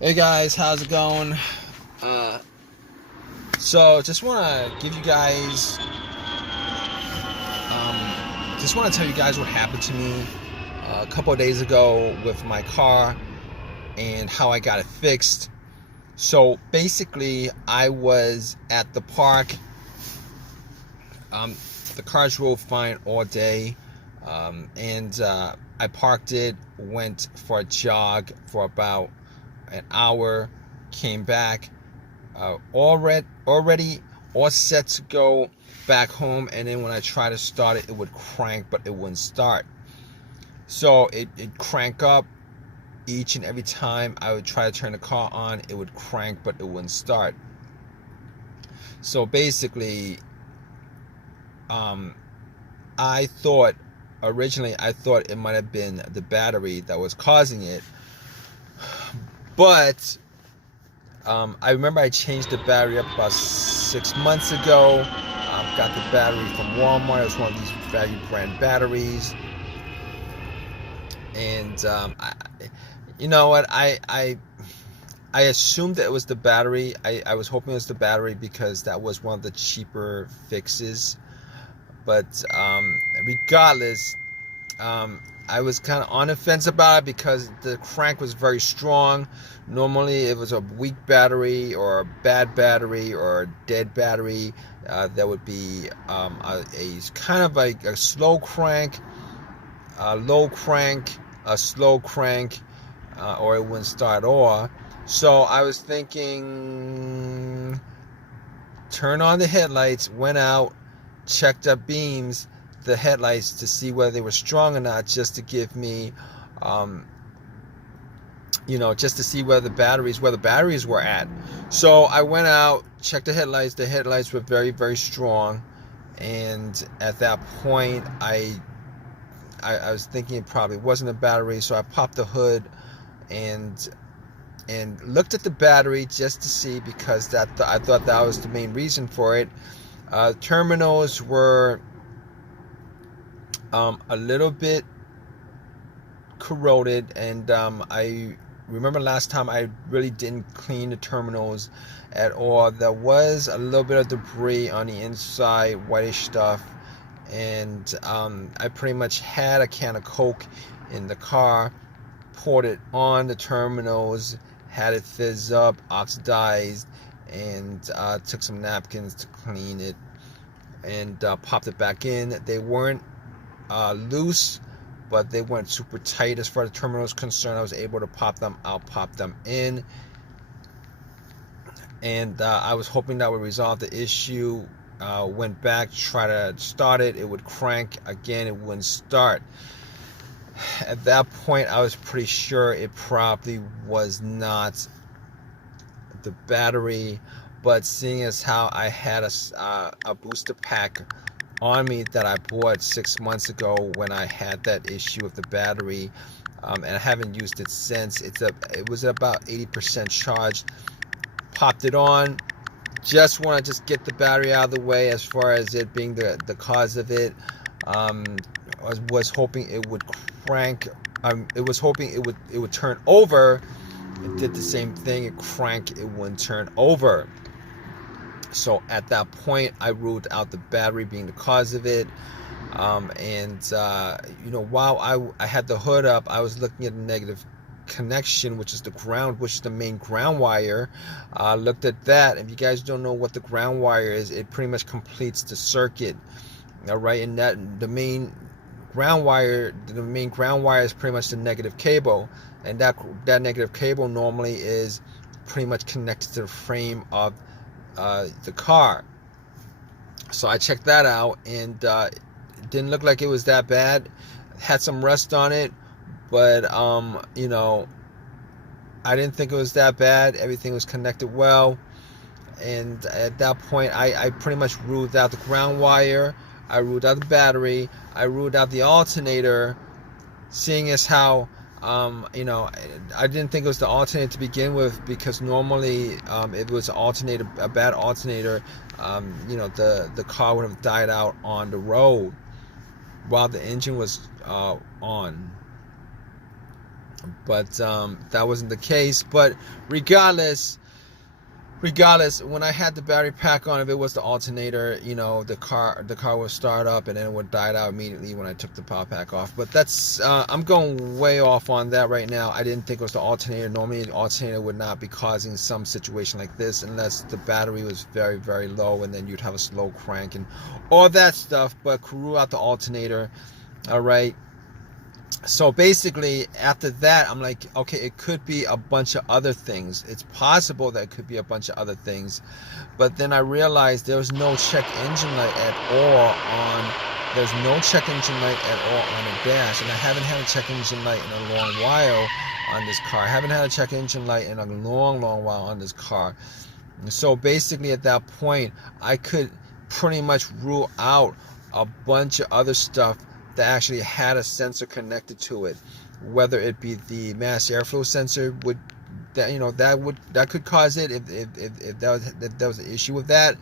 Hey guys, how's it going? Uh, so just want to give you guys, just want to tell you guys what happened to me a couple of days ago with my car and how I got it fixed. So basically, I was at the park. Um, the car drove fine all day, and I parked it, went for a jog for about an hour, came back. Already all set to go back home, and then when I try to start it, it would crank, but it wouldn't start. So it crank up each and every time I would try to turn the car on. It would crank, but it wouldn't start. So basically, um, I thought originally it might have been the battery that was causing it, but I remember I changed the battery up about 6 months ago. Got the battery from Walmart. It was one of these value brand batteries. And you know what? I assumed that it was the battery. I was hoping it was the battery because that was one of the cheaper fixes. But regardless, I was kind of on the fence about it because the crank was very strong. Normally, if it was a weak battery or a bad battery or a dead battery, that would be a kind of like a slow crank, a low crank, a slow crank, or it wouldn't start off. So I was thinking, turn on the headlights, went out, checked up beams, the headlights to see whether they were strong or not, just to give me, um, just to see where the batteries were at. So I went out, checked the headlights. The headlights were very, very strong, and at that point, I was thinking it probably wasn't a battery. So I popped the hood and looked at the battery just to see, because I thought that was the main reason for it. Terminals were a little bit corroded, and I remember last time I really didn't clean the terminals at all. There was a little bit of debris on the inside, whitish stuff, and I pretty much had a can of Coke in the car, poured it on the terminals, had it fizz up, oxidized, and took some napkins to clean it, and popped it back in. They weren't loose, but they weren't super tight as far as the terminal is concerned. I was able to pop them out, pop them in, and I was hoping that would resolve the issue. Went back, tried to start it, it would crank again, it wouldn't start. At that point, I was pretty sure it probably was not the battery, but seeing as how I had a booster pack on me that I bought 6 months ago when I had that issue with the battery, and I haven't used it since. It was about 80% charged. Popped it on. Just want to just get the battery out of the way as far as it being the cause of it. I was hoping it would crank. It was hoping it would turn over. It did the same thing. It cranked. It wouldn't turn over. So at that point, I ruled out the battery being the cause of it. While I had the hood up, I was looking at the negative connection, which is the main ground wire. Looked at that. If you guys don't know what the ground wire is, it pretty much completes the circuit. All right, and the main ground wire is pretty much the negative cable, and that negative cable normally is pretty much connected to the frame of the car. So I checked that out, and it didn't look like it was that bad. Had some rust on it, but I didn't think it was that bad. Everything was connected well, and at that point, I pretty much ruled out the ground wire. I ruled out the battery. I ruled out the alternator, seeing as how I didn't think it was the alternator to begin with, because normally if it was a bad alternator, the car would have died out on the road while the engine was on. but that wasn't the case. But regardless, when I had the battery pack on, if it was the alternator, the car would start up and then it would die out immediately when I took the power pack off. But that's I'm going way off on that right now. I didn't think it was the alternator. Normally the alternator would not be causing some situation like this unless the battery was very, very low, and then you'd have a slow crank and all that stuff. But rule out the alternator. All right. So basically, after that, I'm like, okay, it could be a bunch of other things. It's possible that it could be a bunch of other things. But then I realized there was no check engine light at all on, there's no check engine light at all on the dash. And I haven't had a check engine light in a long while on this car. I haven't had a check engine light in a long, long while on this car. So basically, at that point, I could pretty much rule out a bunch of other stuff that actually had a sensor connected to it, whether it be the mass airflow sensor that could cause it if that was an issue with that,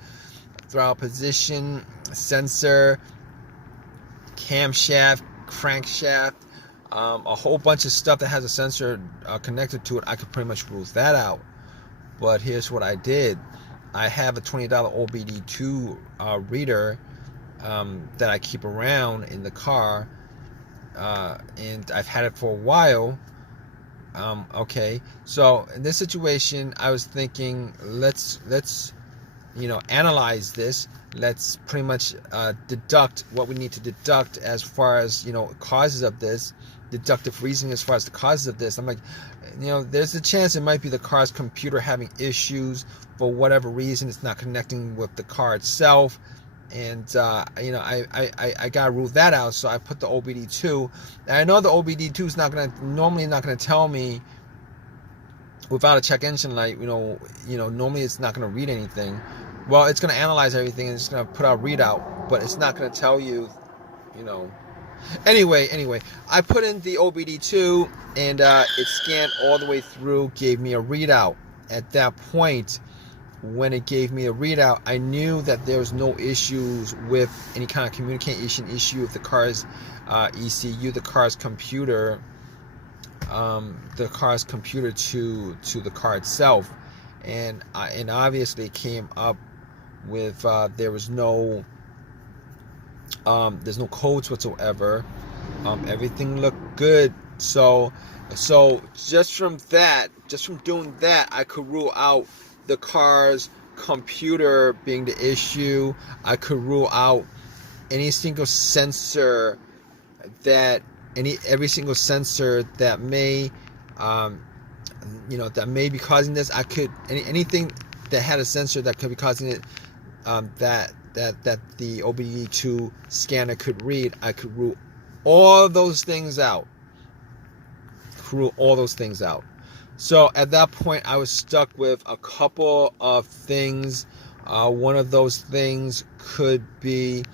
throttle position sensor, camshaft, crankshaft, a whole bunch of stuff that has a sensor connected to it. I could pretty much rule that out. But here's what I did. I have a $20 OBD2 reader that I keep around in the car, and I've had it for a while. Okay, so in this situation, I was thinking, let's analyze this. Let's pretty much deduct what we need to deduct as far as causes of this, deductive reasoning as far as the causes of this. I'm like, there's a chance it might be the car's computer having issues for whatever reason. It's not connecting with the car itself. And I gotta rule that out. So I put the OBD2, and I know the OBD2 is normally not gonna tell me without a check engine light. Normally it's not gonna read anything. Well, it's gonna analyze everything and it's gonna put out readout, but it's not gonna tell you. Anyway, I put in the OBD2 and it scanned all the way through, gave me a readout. At that point, when it gave me a readout, I knew that there was no issues with any kind of communication issue with the car's ECU, the car's computer to the car itself, and obviously it came up with there's no codes whatsoever. Everything looked good. So just from doing that, I could rule out the car's computer being the issue. I could rule out any single sensor every single sensor that may that may be causing this. I could anything that had a sensor that could be causing it, that the OBD2 scanner could read. I could rule all those things out. So at that point, I was stuck with a couple of things. One of those things could be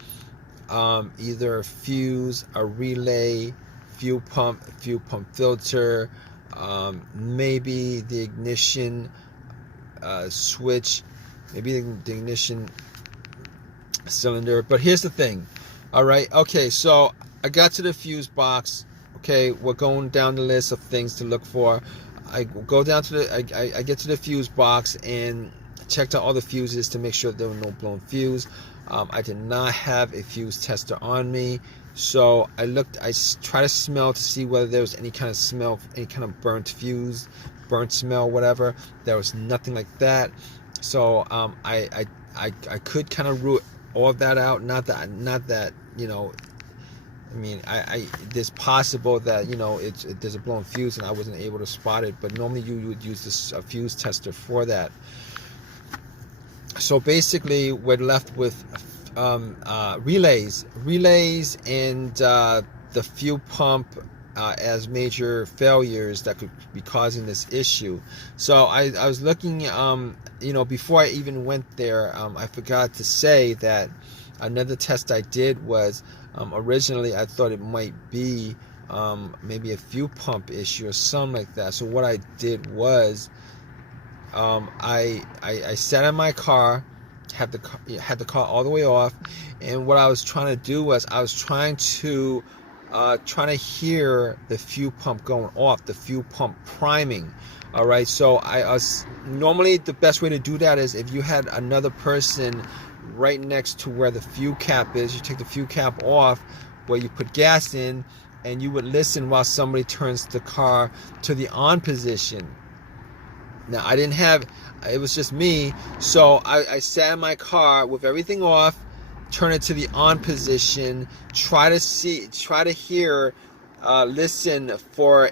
either a fuse, a relay, fuel pump filter, maybe the ignition switch, maybe the ignition cylinder. But here's the thing. All right. Okay. So I got to the fuse box. Okay. We're going down the list of things to look for. I go down to I get to the fuse box and checked out all the fuses to make sure there were no blown fuse. I did not have a fuse tester on me, so I tried to smell to see whether there was any kind of smell, any kind of burnt fuse, burnt smell, whatever. There was nothing like that. So I could kind of rule all of that out. Not that I mean, there's possible that there's a blown fuse and I wasn't able to spot it, but normally you would use a fuse tester for that. So basically, we're left with relays, and the fuel pump as major failures that could be causing this issue. So I was looking, before I even went there, I forgot to say that another test I did was. Originally, I thought it might be maybe a fuel pump issue or something like that. So what I did was I sat in my car, had the car all the way off, and what I was trying to do was I was trying to trying to hear the fuel pump going off, the fuel pump priming. All right, so normally the best way to do that is if you had another person right next to where the fuel cap is. You take the fuel cap off where you put gas in, and you would listen while somebody turns the car to the on position. Now, it was just me, so I sat in my car with everything off, turn it to the on position, try to hear, listen for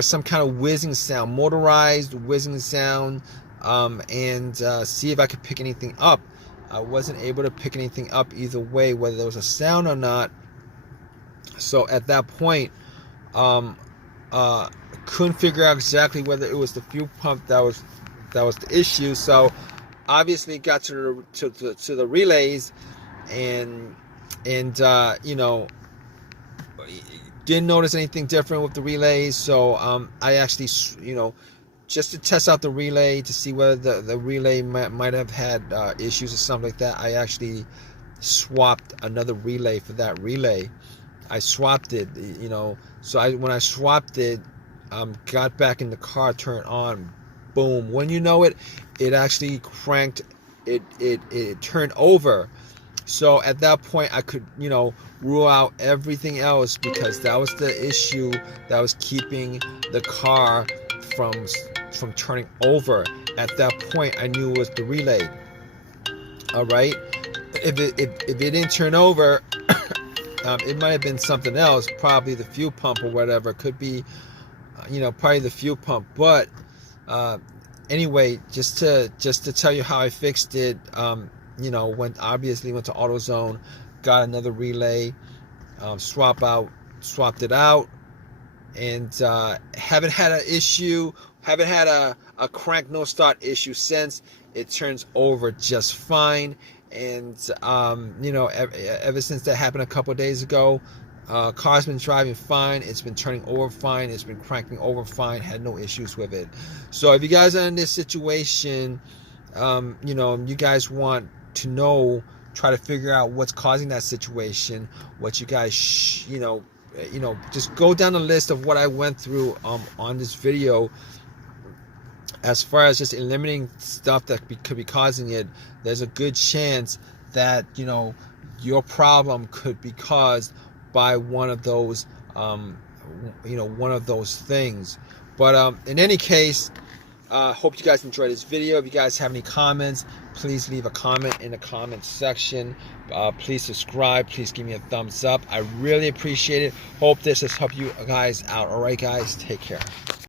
some kind of whizzing sound, motorized whizzing sound, and see if I could pick anything up. I wasn't able to pick anything up either way, whether there was a sound or not. So at that point, couldn't figure out exactly whether it was the fuel pump that was the issue. So obviously got to the relays, and you know, didn't notice anything different with the relays. So I actually, you know, just to test out the relay to see whether the relay might have had issues or something like that, I actually swapped another relay for that relay. I swapped it, you know. So when I swapped it, got back in the car, turned on, boom. When you know it, it actually cranked. It turned over. So at that point, I could, you know, rule out everything else, because that was the issue that was keeping the car from turning over. At that point, I knew it was the relay. All right. If it didn't turn over, it might have been something else, probably the fuel pump or whatever. Could be, you know, probably the fuel pump. But anyway, just to tell you how I fixed it, you know, went to AutoZone, got another relay, swapped it out, and haven't had an issue, haven't had a crank no start issue since. It turns over just fine. And you know, ever since that happened a couple of days ago, car's been driving fine. It's been turning over fine. It's been cranking over fine. Had no issues with it. So if you guys are in this situation, you know, you guys want to know, try to figure out what's causing that situation, what you guys you know, just go down the list of what I went through on this video. As far as just eliminating stuff that could be causing it, there's a good chance that, you know, your problem could be caused by one of those, you know, one of those things. But in any case, hope you guys enjoyed this video. If you guys have any comments, please leave a comment in the comment section. Please subscribe. Please give me a thumbs up. I really appreciate it. Hope this has helped you guys out. All right, guys, take care.